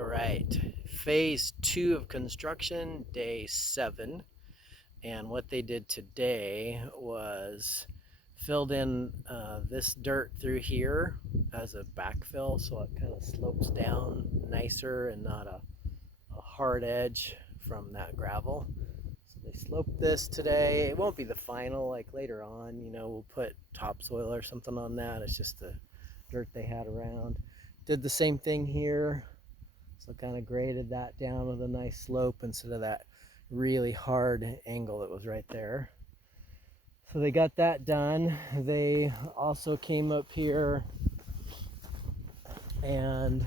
All right, phase 2 of construction, day 7. And what they did today was filled in this dirt through here as a backfill, so it kind of slopes down nicer and not a hard edge from that gravel. So they sloped this today. It won't be the final, like later on, we'll put topsoil or something on that. It's just the dirt they had around. Did the same thing here. So kind of graded that down with a nice slope instead of that really hard angle that was right there. So they got that done. They also came up here and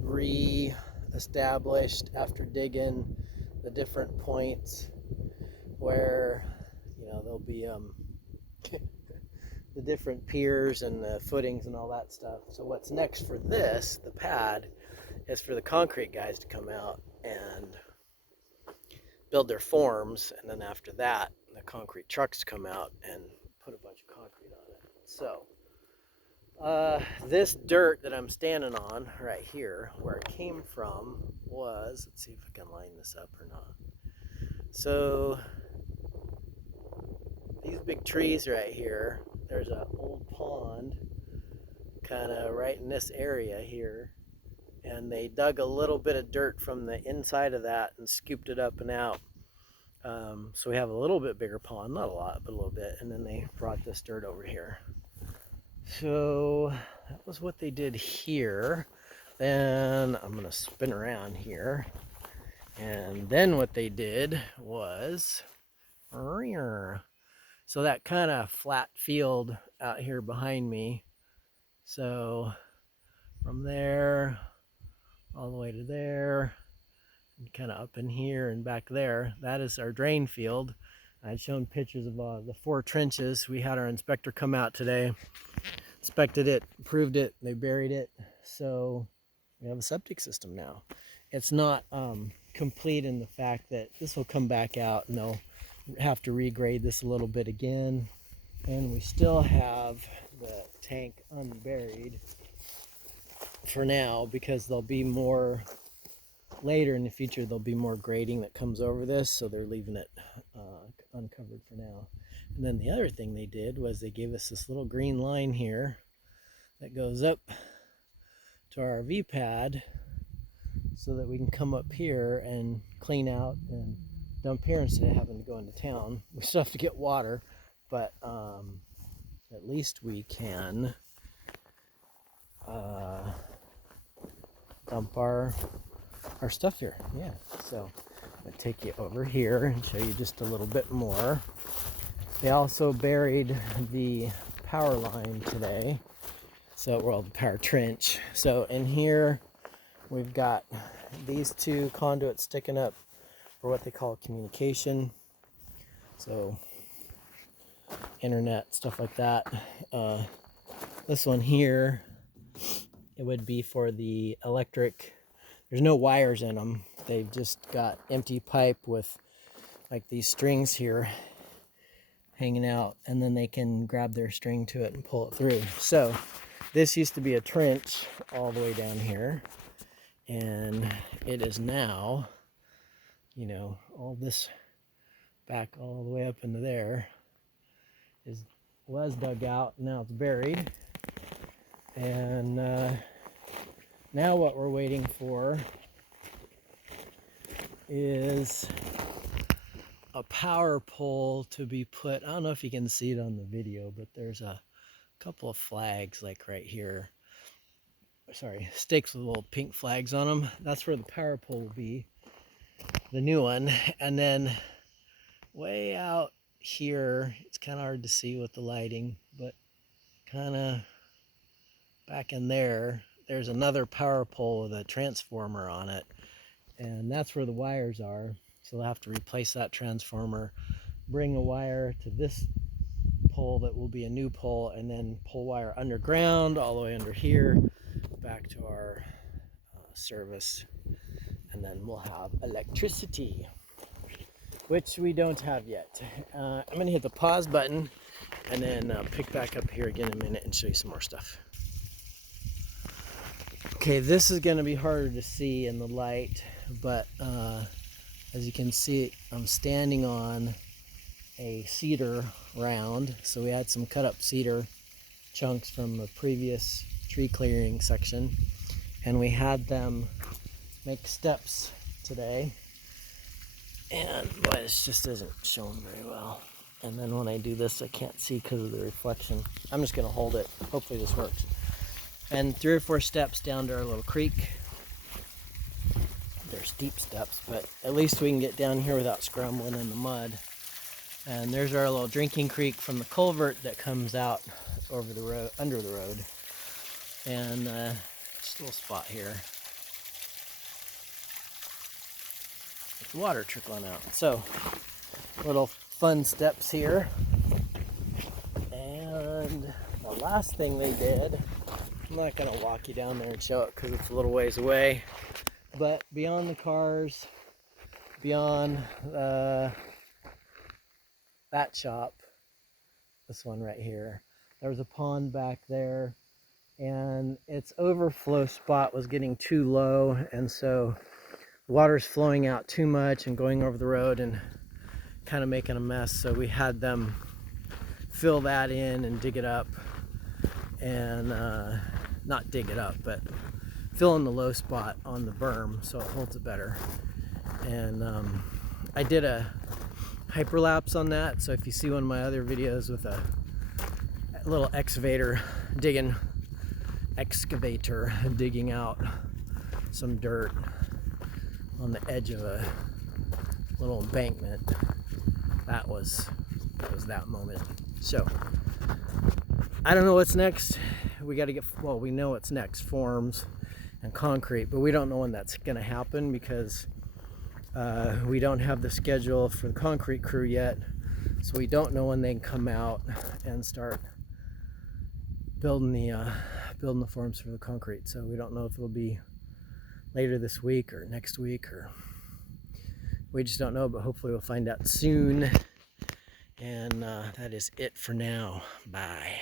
re-established, after digging, the different points where there'll be the different piers and the footings and all that stuff. So what's next for this, the pad, is for the concrete guys to come out and build their forms, and then after that the concrete trucks come out and put a bunch of concrete on it. So this dirt that I'm standing on right here, where it came from, was, let's see if I can line this up or not. So these big trees right here, there's an old pond kind of right in this area here, and they dug a little bit of dirt from the inside of that and scooped it up and out. So we have a little bit bigger pond, not a lot, but a little bit, and then they brought this dirt over here. So that was what they did here. Then I'm gonna spin around here, and then what they did was, so that kind of flat field out here behind me, so from there all the way to there, and kind of up in here and back there, that is our drain field. I'd shown pictures of the 4 trenches. We had our inspector come out today, inspected it, approved it, they buried it, so we have a septic system now. It's not complete in the fact that this will come back out and they'll have to regrade this a little bit again, and we still have the tank unburied for now, because there'll be more later in the future. There'll be more grading that comes over this, so they're leaving it uncovered for now. And then the other thing they did was they gave us this little green line here that goes up to our RV pad, so that we can come up here and clean out and dump here instead of having to go into town. We still have to get water, but at least we can dump our stuff here. Yeah, so I'm gonna take you over here and show you just a little bit more. They also buried the power line today, so the power trench. So in here we've got these 2 conduits sticking up for what they call communication, so internet, stuff like that. This one here, it would be for the electric. There's no wires in them. They've just got empty pipe with like these strings here hanging out, and then they can grab their string to it and pull it through. So this used to be a trench all the way down here, and it is now, all this back all the way up into there was dug out. Now it's buried, and now what we're waiting for is a power pole to be put. I don't know if you can see it on the video, but there's a couple of flags like right here. Sorry, stakes with little pink flags on them. That's where the power pole will be, the new one. And then way out here, it's kind of hard to see with the lighting, but kind of back in there, there's another power pole with a transformer on it, and that's where the wires are. So they'll have to replace that transformer, bring a wire to this pole that will be a new pole, and then pull wire underground all the way under here back to our service, and then we'll have electricity, which we don't have yet. I'm gonna hit the pause button and then pick back up here again in a minute and show you some more stuff. Okay, this is going to be harder to see in the light, but as you can see, I'm standing on a cedar round. So we had some cut up cedar chunks from the previous tree clearing section, and we had them make steps today. And boy, this just isn't showing very well. And then when I do this, I can't see because of the reflection. I'm just going to hold it. Hopefully this works. And 3 or 4 steps down to our little creek. They're steep steps, but at least we can get down here without scrambling in the mud. And there's our little drinking creek from the culvert that comes out over the road, under the road. And just a little spot here. With water trickling out. So, little fun steps here. And the last thing they did, I'm not going to walk you down there and show it because it's a little ways away, but beyond the cars, beyond that shop, this one right here, there was a pond back there, and its overflow spot was getting too low, and so the water's flowing out too much and going over the road and kind of making a mess. So we had them fill that in and dig it up, and not dig it up, but fill in the low spot on the berm so it holds it better. And I did a hyperlapse on that, so if you see one of my other videos with a little excavator digging out some dirt on the edge of a little embankment, that was that moment. So I don't know what's next. We got to get, well, we know what's next, forms and concrete, but we don't know when that's going to happen because we don't have the schedule for the concrete crew yet. So we don't know when they can come out and start building the forms for the concrete. So we don't know if it'll be later this week or next week, or we just don't know, but hopefully we'll find out soon. And that is it for now. Bye.